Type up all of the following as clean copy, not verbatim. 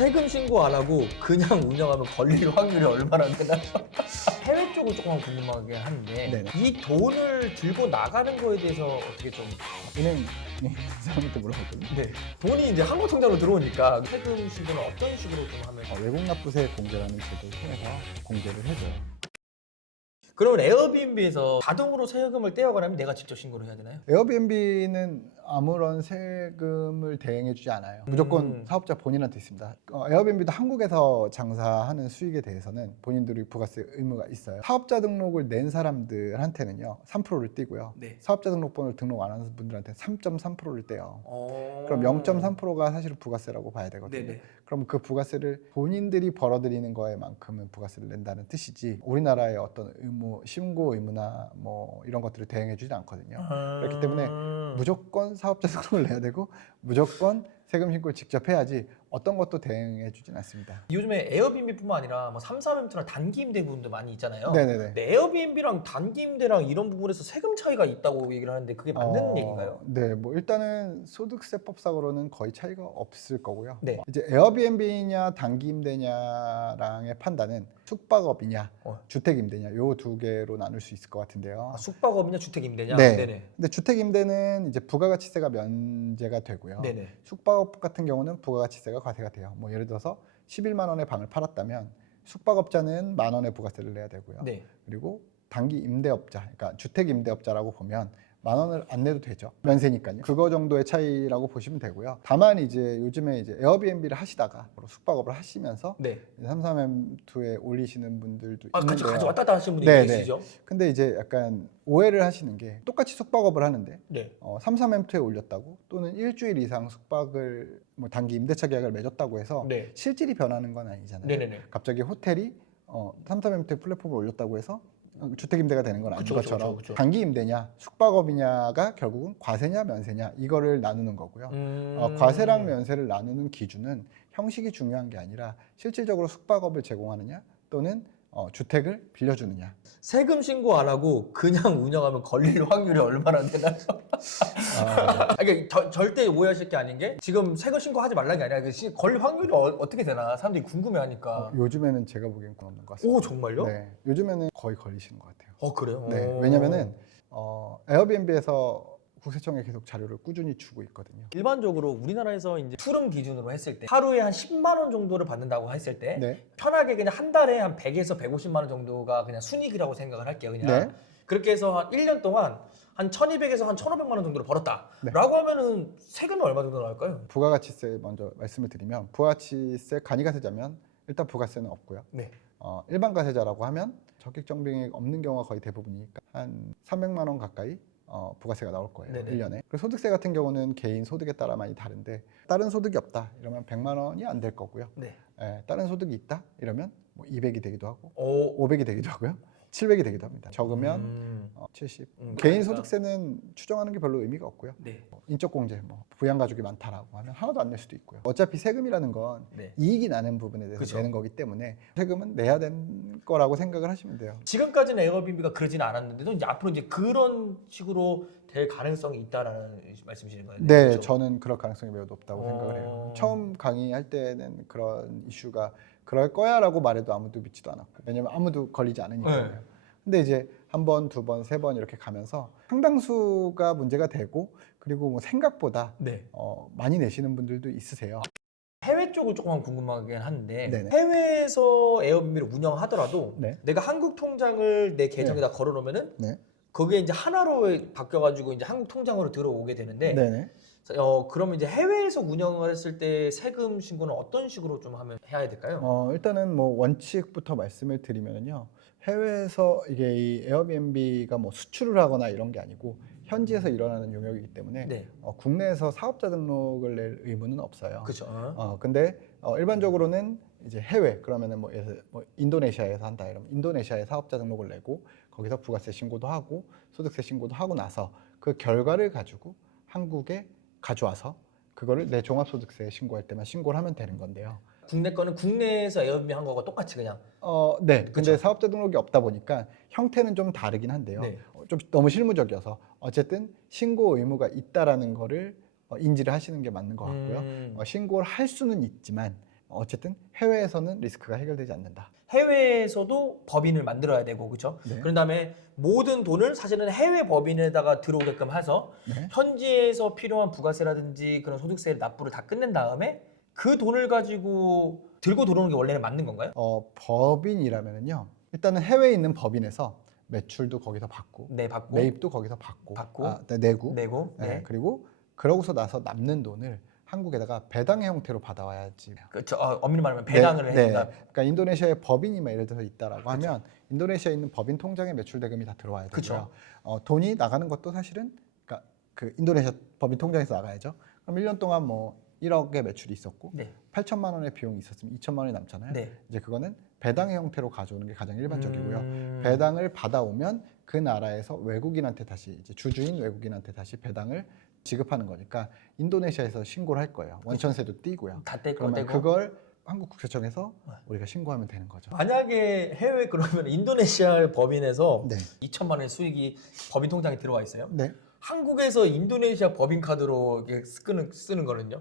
세금 신고 안 하고 그냥 운영하면 걸릴 확률이 얼마나 되나요? 해외 쪽을 조금 궁금하게 하는데 네네. 이 돈을 들고 나가는 거에 대해서 어떻게 좀 은행 사람한테 물어봤거든요. 네. 돈이 이제 한국 통장으로 들어오니까 세금 신고는 어떤 식으로 좀 하면 외국 납부세 공제라는 제도를 통해서 공제를 해줘요. 그러면 에어비앤비에서 자동으로 세금을 떼어가려면 내가 직접 신고를 해야 되나요? 에어비앤비는 아무런 세금을 대행해주지 않아요. 무조건 사업자 본인한테 있습니다. 에어비앤비도 한국에서 장사하는 수익에 대해서는 본인들이 부가세 의무가 있어요. 사업자 등록을 낸 사람들한테는요 3%를 떼고요. 네. 사업자 등록번호를 등록 안 하는 분들한테 3.3%를 떼요. 어... 그럼 0.3%가 사실은 부가세라고 봐야 되거든요. 네네. 그럼 그 부가세를 본인들이 벌어들이는 거에만큼은 부가세를 낸다는 뜻이지 우리나라의 어떤 의무, 신고 의무나 뭐 이런 것들을 대행해주지 않거든요. 그렇기 때문에 무조건 사업자 등록을 내야 되고 무조건 세금 신고를 직접 해야지 어떤 것도 대행해주진 않습니다. 요즘에 에어비앤비뿐만 아니라 뭐 3,4렌트나 단기 임대 부분도 많이 있잖아요. 네네네. 근데 에어비앤비랑 단기 임대랑 이런 부분에서 세금 차이가 있다고 얘기를 하는데 그게 맞는 얘기인가요? 네, 뭐 일단은 소득세법상으로는 거의 차이가 없을 거고요. 네. 이제 에어비앤비냐 단기 임대냐랑의 판단은 숙박업이냐 주택 임대냐 요 두 개로 나눌 수 있을 것 같은데요. 아, 숙박업이냐 주택 임대냐? 네. 네네. 근데 주택 임대는 이제 부가가치세가 면제가 되고요. 네네. 숙박업 같은 경우는 부가가치세가 과세가 돼요. 뭐 예를 들어서 11만 원의 방을 팔았다면 숙박업자는 만 원의 부가세를 내야 되고요. 네. 그리고 단기 임대업자, 그러니까 주택 임대업자라고 보면 만 원을 안 내도 되죠. 면세니까요. 그거 정도의 차이라고 보시면 되고요. 다만 이제 요즘에 이제 에어비앤비를 하시다가 숙박업을 하시면서 네. 33M2에 올리시는 분들도 같이 있는데요. 왔다 갔다 하시는 분이 계시죠? 근데 이제 약간 오해를 하시는 게 똑같이 숙박업을 하는데 네. 33M2에 올렸다고 또는 일주일 이상 숙박을 뭐 단기 임대차 계약을 맺었다고 해서 네. 실질이 변하는 건 아니잖아요. 네네네. 갑자기 호텔이 33M2 플랫폼을 올렸다고 해서 주택 임대가 되는 건 아닌 것처럼 그쵸. 단기 임대냐 숙박업이냐가 결국은 과세냐 면세냐 이거를 나누는 거고요. 과세랑 면세를 나누는 기준은 형식이 중요한 게 아니라 실질적으로 숙박업을 제공하느냐 또는 주택을 빌려주느냐. 세금 신고 안 하고 그냥 운영하면 걸릴 확률이 얼마나 되나요? 그러니까 절대 오해하실 게 아닌 게 지금 세금 신고하지 말라는 게 아니라 걸릴 확률이 어떻게 되나 사람들이 궁금해하니까. 요즘에는 제가 보기엔 그건 없는 것 같습니다. 오 정말요? 네, 요즘에는 거의 걸리시는 것 같아요. 그래요? 네, 왜냐면은 에어비앤비에서 국세청에 계속 자료를 꾸준히 주고 있거든요. 일반적으로 우리나라에서 이제 투룸 기준으로 했을 때 하루에 한 10만 원 정도를 받는다고 했을 때 네. 편하게 그냥 한 달에 한 100에서 150만 원 정도가 그냥 순이익이라고 생각을 할게요. 그냥 네. 그렇게 해서 한 1년 동안 한 1,200에서 한 1,500만 원 정도를 벌었다라고 하면은 세금이 얼마 정도 나올까요? 부가가치세 먼저 말씀을 드리면 부가가치세 간이가세자면 일단 부가세는 없고요. 네. 일반 가세자라고 하면 적격정비액 없는 경우가 거의 대부분이니까 한 300만 원 가까이 부가세가 나올 거예요. 네네. 1년에. 그리고 소득세 같은 경우는 개인 소득에 따라 많이 다른데 다른 소득이 없다 이러면 100만 원이 안 될 거고요. 네. 다른 소득이 있다 이러면 뭐 200이 되기도 하고 오. 500이 되기도 하고요. 700이 되기도 합니다. 적으면 70. 개인 소득세는 추정하는 게 별로 의미가 없고요. 네. 인적 공제, 뭐 부양가족이 많다라고 하면 하나도 안 낼 수도 있고요. 어차피 세금이라는 건 네. 이익이 나는 부분에 대해서 그쵸. 내는 거기 때문에 세금은 내야 되는 거라고 생각을 하시면 돼요. 지금까지는 에어비앤비가 그러진 않았는데도 이제 앞으로 이제 그런 식으로 될 가능성이 있다라는 말씀이신 거예요? 네, 그렇죠? 저는 그럴 가능성이 매우 높다고 생각을 해요. 처음 강의할 때는 그런 이슈가 그럴 거야라고 말해도 아무도 믿지도 않았고, 왜냐면 아무도 걸리지 않으니까요. 네. 근데 이제 한 번, 두 번, 세 번 이렇게 가면서 상당수가 문제가 되고 그리고 뭐 생각보다 네. 많이 내시는 분들도 있으세요. 해외 쪽을 조금 궁금하긴 한데 네네. 해외에서 에어비앤비를 운영하더라도 네. 내가 한국 통장을 내 계정에다 걸어놓으면은 네. 그게 이제 하나로 바뀌어가지고 이제 한국 통장으로 들어오게 되는데 네네. 그러면 이제 해외에서 운영을 했을 때 세금 신고는 어떤 식으로 좀 해야 될까요? 일단은 뭐 원칙부터 말씀을 드리면요. 해외에서 이게 이 에어비앤비가 뭐 수출을 하거나 이런 게 아니고 현지에서 일어나는 용역이기 때문에 네. 국내에서 사업자 등록을 낼 의무는 없어요. 그렇죠. 근데 일반적으로는 이제 해외 그러면은 뭐 인도네시아에서 한다 이러면 인도네시아에 사업자 등록을 내고 거기서 부가세 신고도 하고 소득세 신고도 하고 나서 그 결과를 가지고 한국에 가져와서 그거를 내 종합소득세 신고할 때만 신고를 하면 되는 건데요. 국내 거는 국내에서 에어비앤비 한 거가 똑같이 그냥. 네. 그쵸? 근데 사업자 등록이 없다 보니까 형태는 좀 다르긴 한데요. 네. 좀 너무 실무적이어서 어쨌든 신고 의무가 있다라는 거를 인지를 하시는 게 맞는 것 같고요. 신고를 할 수는 있지만 어쨌든 해외에서는 리스크가 해결되지 않는다. 해외에서도 법인을 만들어야 되고 그렇죠? 네. 그런 다음에 모든 돈을 사실은 해외 법인에다가 들어오게끔 해서 네. 현지에서 필요한 부가세라든지 그런 소득세 납부를 다 끝낸 다음에 그 돈을 가지고 들고 들어오는 게 원래는 맞는 건가요? 법인이라면은요. 일단은 해외에 있는 법인에서 매출도 거기서 받고, 네, 받고 매입도 거기서 받고, 내고, 내고 네. 그리고 그러고서 나서 남는 돈을 한국에다가 배당의 형태로 받아와야지. 그렇죠. 엄밀히 말하면 배당을 해준다. 그러니까 인도네시아에 법인이 막 예를 들어서 있다라고 하면 인도네시아에 있는 법인 통장에 매출 대금이 다 들어와야 되고요. 그쵸. 돈이 나가는 것도 사실은 그러니까 그 인도네시아 법인 통장에서 나가야죠. 그럼 1년 동안 뭐 1억의 매출이 있었고 네. 8천만 원의 비용이 있었으면 2천만 원이 남잖아요. 네. 이제 그거는 배당의 형태로 가져오는 게 가장 일반적이고요. 음. 배당을 받아오면 그 나라에서 외국인한테 다시 이제 주주인 외국인한테 다시 배당을 지급하는 거니까 인도네시아에서 신고를 할 거예요. 원천세도 띄고요. 다 떼고 그러면 떼고. 그걸 한국국세청에서 우리가 신고하면 되는 거죠. 만약에 해외 그러면 인도네시아 법인에서 네. 2천만 원의 수익이 법인 통장에 들어와 있어요. 네. 한국에서 인도네시아 법인 카드로 이렇게 쓰는 거는요?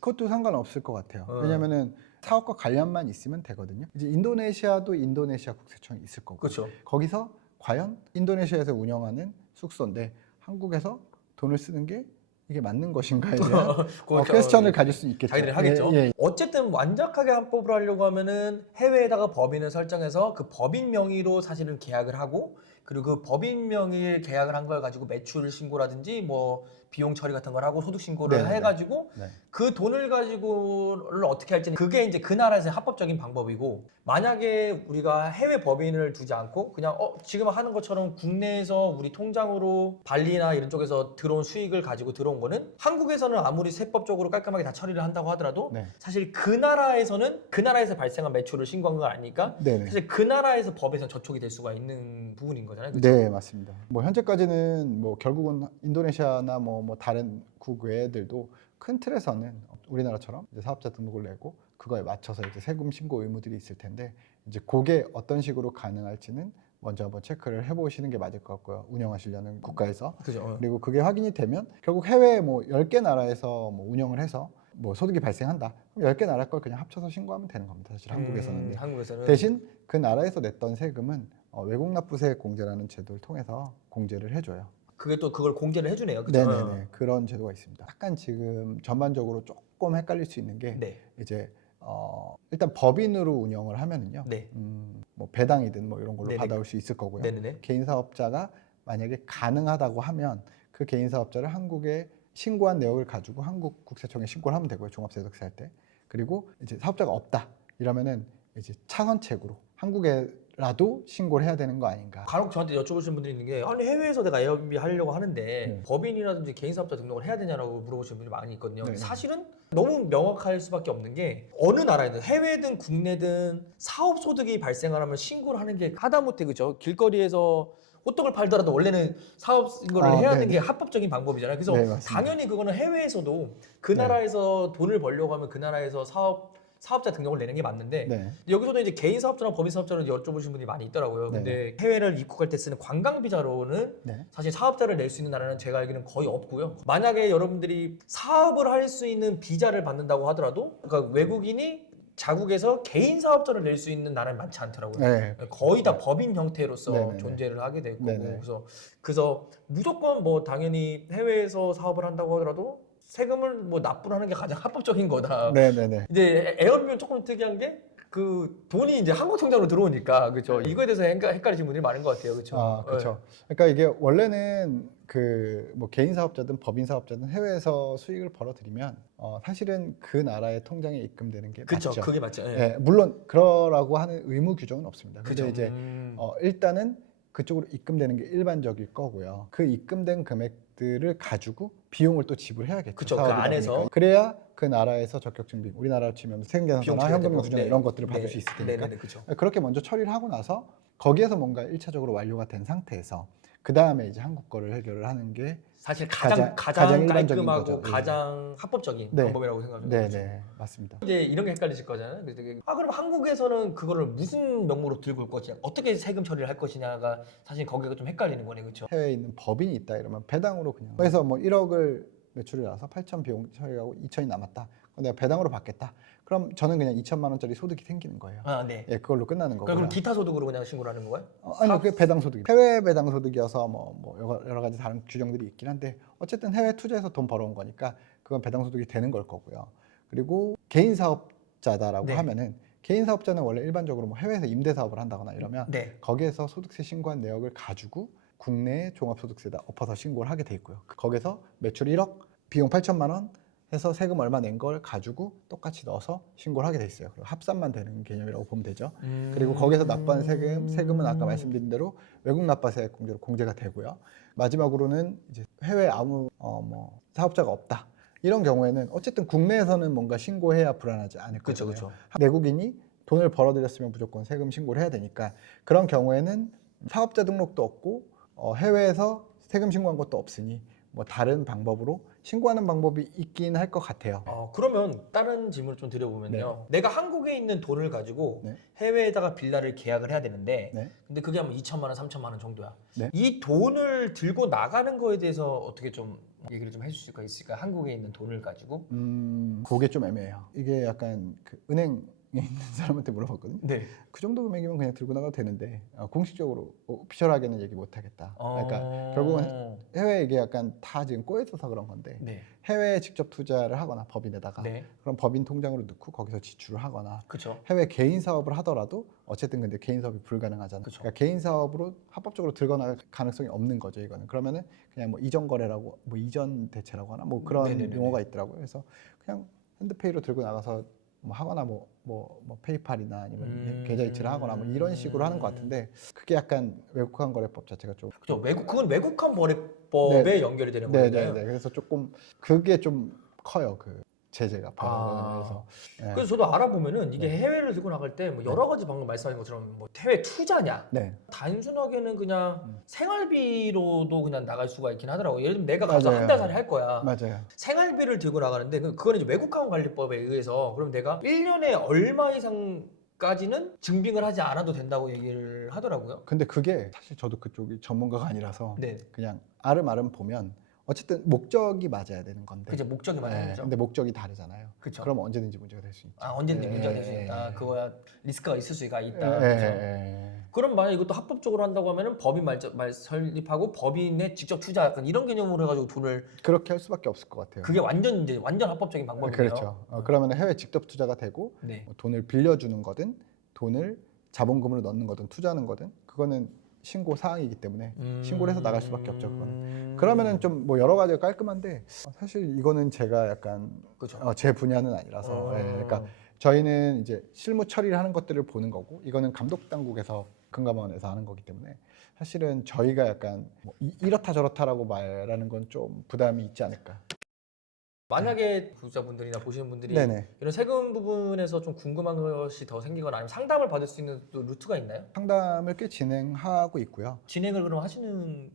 그것도 상관없을 것 같아요. 왜냐면은 사업과 관련만 있으면 되거든요. 이제 인도네시아도 인도네시아 국세청이 있을 거고. 그렇죠. 거기서 과연 인도네시아에서 운영하는 숙소인데 한국에서 돈을 쓰는 게 이게 맞는 것인가에 대한 퀘스천을 가질 수 있겠죠. 자기들이 하겠죠. 예. 어쨌든 완벽하게 합법을 하려고 하면은 해외에다가 법인을 설정해서 그 법인 명의로 사실은 계약을 하고 그리고 그 법인 명의 계약을 한 걸 가지고 매출 신고라든지 뭐 비용 처리 같은 걸 하고 소득 신고를 네네네. 해가지고 네. 그 돈을 가지고를 어떻게 할지는 그게 이제 그 나라에서의 합법적인 방법이고 만약에 우리가 해외 법인을 두지 않고 그냥 지금 하는 것처럼 국내에서 우리 통장으로 발리나 이런 쪽에서 들어온 수익을 가지고 들어온 거는 한국에서는 아무리 세법적으로 깔끔하게 다 처리를 한다고 하더라도 네. 사실 그 나라에서는 그 나라에서 발생한 매출을 신고한 건 아니니까 네네. 사실 그 나라에서 법에서 저촉이 될 수가 있는 부분인 거잖아요. 그렇죠? 네, 맞습니다. 뭐 현재까지는 뭐 결국은 인도네시아나 뭐 다른 국외들도 큰 틀에서는 우리나라처럼 이제 사업자 등록을 내고 그거에 맞춰서 이제 세금 신고 의무들이 있을 텐데 이제 그게 어떤 식으로 가능할지는 먼저 한번 체크를 해보시는 게 맞을 것 같고요. 운영하시려는 국가에서. 그죠. 그리고 그게 확인이 되면 결국 해외 뭐 10개 나라에서 뭐 운영을 해서 뭐 소득이 발생한다. 그럼 10개 나라 걸 그냥 합쳐서 신고하면 되는 겁니다. 사실 한국에서는. 한국에서는 대신 그 나라에서 냈던 세금은 외국 납부세 공제라는 제도를 통해서 공제를 해줘요. 그게 또 그걸 공개를 해주네요. 그죠? 네네네. 그런 제도가 있습니다. 약간 지금 전반적으로 조금 헷갈릴 수 있는 게 네. 이제 일단 법인으로 운영을 하면은요. 네. 뭐 배당이든 뭐 이런 걸로 네네. 받아올 수 있을 거고요. 네네네. 개인 사업자가 만약에 가능하다고 하면 그 개인 사업자를 한국에 신고한 내역을 가지고 한국 국세청에 신고를 하면 되고요. 종합세득세 할 때. 그리고 이제 사업자가 없다 이러면은 이제 차선책으로 한국에라도 신고를 해야 되는 거 아닌가. 간혹 저한테 여쭤보시는 분들이 있는 게 아니 해외에서 내가 에어비앤비 하려고 하는데 네. 법인이라든지 개인 사업자 등록을 해야 되냐라고 물어보시는 분들이 많이 있거든요. 네. 사실은 너무 명확할 수밖에 없는 게 어느 나라든 해외든 국내든 사업 소득이 발생하면 신고를 하는 게 하다못해 그죠? 길거리에서 호떡을 팔더라도 원래는 사업 신고를 해야 되는 게 합법적인 방법이잖아요. 그래서 네, 맞습니다. 당연히 그거는 해외에서도 그 네. 나라에서 돈을 벌려고 하면 그 나라에서 사업자 등록을 내는 게 맞는데 네. 여기서도 이제 개인 사업자나 법인 사업자를 여쭤보시는 분들이 많이 있더라고요. 근데 해외를 입국할 때 쓰는 관광 비자로는 네. 사실 사업자를 낼 수 있는 나라는 제가 알기로는 거의 없고요. 만약에 여러분들이 사업을 할 수 있는 비자를 받는다고 하더라도 그러니까 외국인이 자국에서 개인 사업자를 낼 수 있는 나라는 많지 않더라고요. 네. 거의 다 법인 형태로서 네네네. 존재를 하게 되고 네네. 그래서 무조건 뭐 당연히 해외에서 사업을 한다고 하더라도 세금을 뭐 납부를 하는 게 가장 합법적인 거다. 네네네. 이제 에어비앤비는 조금 특이한 게 그 돈이 이제 한국 통장으로 들어오니까 그렇죠. 이거에 대해서 헷갈리시는 분들이 많은 것 같아요. 그렇죠. 아, 그렇죠. 그러니까 이게 원래는 그 뭐 개인 사업자든 법인 사업자든 해외에서 수익을 벌어들이면 사실은 그 나라의 통장에 입금되는 게 그렇죠. 맞죠. 그게 맞죠. 예. 네, 물론 그러라고 하는 의무 규정은 없습니다. 근데 그죠. 이제 일단은 그쪽으로 입금되는 게 일반적일 거고요. 그 입금된 금액들을 가지고 비용을 또 지불해야겠죠. 그쵸, 그 사업이다 안에서. 보니까. 그래야 그 나라에서 적격 증빙, 우리나라로 치면 세금계산서나 현금영 수준화 이런 것들을 받을 수 있을 테니까. 네, 그렇죠. 그렇게 먼저 처리를 하고 나서 거기에서 뭔가 1차적으로 완료가 된 상태에서 그 다음에 이제 한국 거를 해결을 하는 게 사실 가장 가장 일반적인 깔끔하고 거죠. 네. 가장 합법적인 네. 방법이라고 생각합니다. 네네 맞습니다. 이제 이런 게 헷갈리실 거잖아요. 그래서 되게, 그럼 한국에서는 그거를 무슨 명목으로 들고 올 것이냐, 어떻게 세금 처리를 할 것이냐가 사실 거기가 좀 헷갈리는 거네, 그렇죠? 해외에 있는 법인이 있다 이러면 배당으로 그냥 그래서 뭐 1억을 매출이 나서 8천 비용 처리하고 2천이 남았다. 내가 배당으로 받겠다. 그럼 저는 그냥 2천만 원짜리 소득이 생기는 거예요. 아, 네. 예, 그걸로 끝나는 거고요. 그럼 기타 소득으로 그냥 신고를 하는 거예요? 아니요, 그게 배당 소득이. 해외 배당 소득이어서 뭐 여러 가지 다른 규정들이 있긴 한데 어쨌든 해외 투자해서 돈 벌어온 거니까 그건 배당 소득이 되는 걸 거고요. 그리고 개인 사업자다라고 네. 하면은 개인 사업자는 원래 일반적으로 뭐 해외에서 임대 사업을 한다거나 이러면 네. 거기에서 소득세 신고한 내역을 가지고 국내에 종합소득세에다 엎어서 신고를 하게 돼 있고요. 거기서 매출 1억, 비용 8천만 원 해서 세금 얼마 낸 걸 가지고 똑같이 넣어서 신고를 하게 돼 있어요. 그리고 합산만 되는 개념이라고 보면 되죠. 그리고 거기서 납부한 세금은 아까 말씀드린 대로 외국 납부세 공제로 공제가 되고요. 마지막으로는 이제 해외 아무 뭐 사업자가 없다. 이런 경우에는 어쨌든 국내에서는 뭔가 신고해야 불안하지 않을 그렇죠, 거잖아요. 그렇죠. 내국인이 돈을 벌어들였으면 무조건 세금 신고를 해야 되니까 그런 경우에는 사업자 등록도 없고 해외에서 세금 신고한 것도 없으니 뭐 다른 방법으로 신고하는 방법이 있긴 할 것 같아요. 그러면 다른 질문을 좀 드려보면요. 내가 한국에 있는 돈을 가지고 네. 해외에다가 빌라를 계약을 해야 되는데 네. 근데 그게 한 2천만 원, 3천만 원 정도야. 네. 이 돈을 들고 나가는 거에 대해서 어떻게 좀 얘기를 좀 해주실 수 있을까요? 한국에 있는 돈을 가지고. 그게 좀 애매해요. 이게 약간 그 은행에 있는 사람한테 물어봤거든요. 네. 그 정도 금액이면 그냥 들고 나가도 되는데 공식적으로 오피셜하게는 얘기 못 하겠다. 그러니까 결국은 해외에 이게 약간 다 지금 꼬여 있어서 그런 건데 네. 해외에 직접 투자를 하거나 법인에다가 네. 그럼 법인 통장으로 넣고 거기서 지출을 하거나 그렇죠. 해외 개인 사업을 하더라도 어쨌든 근데 개인 사업이 불가능하잖아요. 그쵸. 그러니까 개인 사업으로 합법적으로 들고 나갈 가능성이 없는 거죠. 이거는 그러면은 그냥 뭐 이전 거래라고 뭐 이전 대체라고 하나 뭐 그런 네네네네. 용어가 있더라고요. 그래서 그냥 핸드페이로 들고 나가서 뭐 하거나 뭐 페이팔이나 아니면 계좌 이체를 하거나 뭐 이런 식으로 하는 것 같은데 그게 약간 외국환 거래법 자체가 좀 그렇죠. 그건 외국환 거래법에 네. 연결이 되는 거예요. 네네네. 그래서 조금 그게 좀 커요. 그 제재가 아. 그래서 그래서 저도 알아보면은 이게 네. 해외를 들고 나갈 때 뭐 여러 가지 방금 말씀하신 것처럼 뭐 해외 투자냐 네. 단순하게는 그냥 생활비로도 그냥 나갈 수가 있긴 하더라고요. 예를 들면 내가 가서 맞아요. 한 달 살이 할 거야. 맞아요. 생활비를 들고 나가는데 그거는 이제 외국환 관리법에 의해서 그럼 내가 1년에 얼마 이상까지는 증빙을 하지 않아도 된다고 얘기를 하더라고요. 근데 그게 사실 저도 그쪽이 전문가가 아니라서 네. 그냥 아름아름 보면 어쨌든 목적이 맞아야 되는 건데. 그죠. 목적이 맞는 거죠. 근데 목적이 다르잖아요. 그쵸. 그럼 언제든지 문제가 될 수 있죠. 언제든지 문제가 될 수 예. 있다. 그거야 리스크가 있을 수가 있다. 예, 그렇죠. 예. 그럼 만약 이것도 합법적으로 한다고 하면은 법인 설립하고 법인에 직접 투자 약간 이런 개념으로 해가지고 돈을 그렇게 할 수밖에 없을 것 같아요. 그게 완전 합법적인 방법이네요. 그렇죠. 그러면 해외 직접 투자가 되고 네. 뭐 돈을 빌려주는 거든 돈을 자본금으로 넣는 거든 투자하는 거든 그거는 신고 사항이기 때문에 신고를 해서 나갈 수밖에 없죠. 그거는. 그러면은 좀 뭐 여러 가지가 깔끔한데 사실 이거는 제가 약간 그렇죠. 제 분야는 아니라서 그러니까 저희는 이제 실무 처리를 하는 것들을 보는 거고 이거는 감독 당국에서 금감원에서 하는 거기 때문에 사실은 저희가 약간 뭐 이렇다 저렇다라고 말하는 건 좀 부담이 있지 않을까. 만약에 구독자분들이나 보시는 분들이 네네. 이런 세금 부분에서 좀 궁금한 것이 더 생기거나 아니면 상담을 받을 수 있는 또 루트가 있나요? 상담을 꽤 진행하고 있고요. 진행을 그럼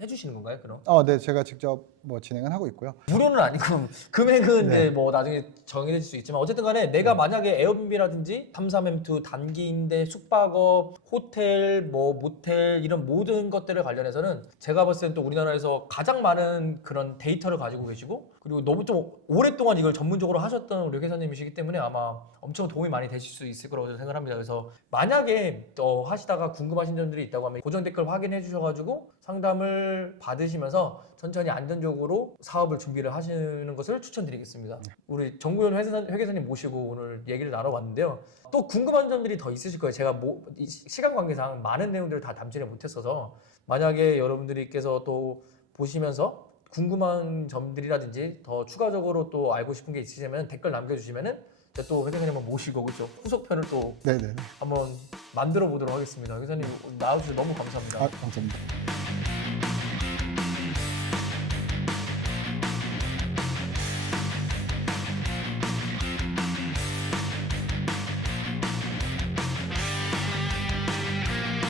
해주시는 건가요? 그럼 네, 제가 직접 뭐 진행은 하고 있고요. 무료는 아니고 금액은 네. 이제 뭐 나중에 정해질 수 있지만 어쨌든 간에 내가 만약에 에어비앤비라든지 33M2 단기 임대 숙박업 호텔 뭐 모텔 이런 모든 것들에 관련해서는 제가 봤을 때는 또 우리나라에서 가장 많은 그런 데이터를 가지고 계시고 그리고 너무 좀 오랫동안 이걸 전문적으로 하셨던 우리 회사님이시기 때문에 아마 엄청 도움이 많이 되실 수 있을 거라고 저는 생각합니다. 그래서 만약에 하시다가 궁금하신 점들이 있다고 하면 고정 댓글 확인해 주셔가지고 상담을 받으시면서 천천히 안전적으로 사업을 준비를 하시는 것을 추천드리겠습니다. 우리 정구현 회계사님 모시고 오늘 얘기를 나눠봤는데요. 또 궁금한 점들이 더 있으실 거예요. 제가 이 시간 관계상 많은 내용들을 다 담지를 못했어서 만약에 여러분들께서 또 보시면서 궁금한 점들이라든지 더 추가적으로 또 알고 싶은 게 있으시면 댓글 남겨주시면은 또 회장님 한번 모시고 그렇죠. 후속편을 또 네네. 한번 만들어 보도록 하겠습니다. 회장님 나와주셔서 너무 감사합니다. 감사합니다.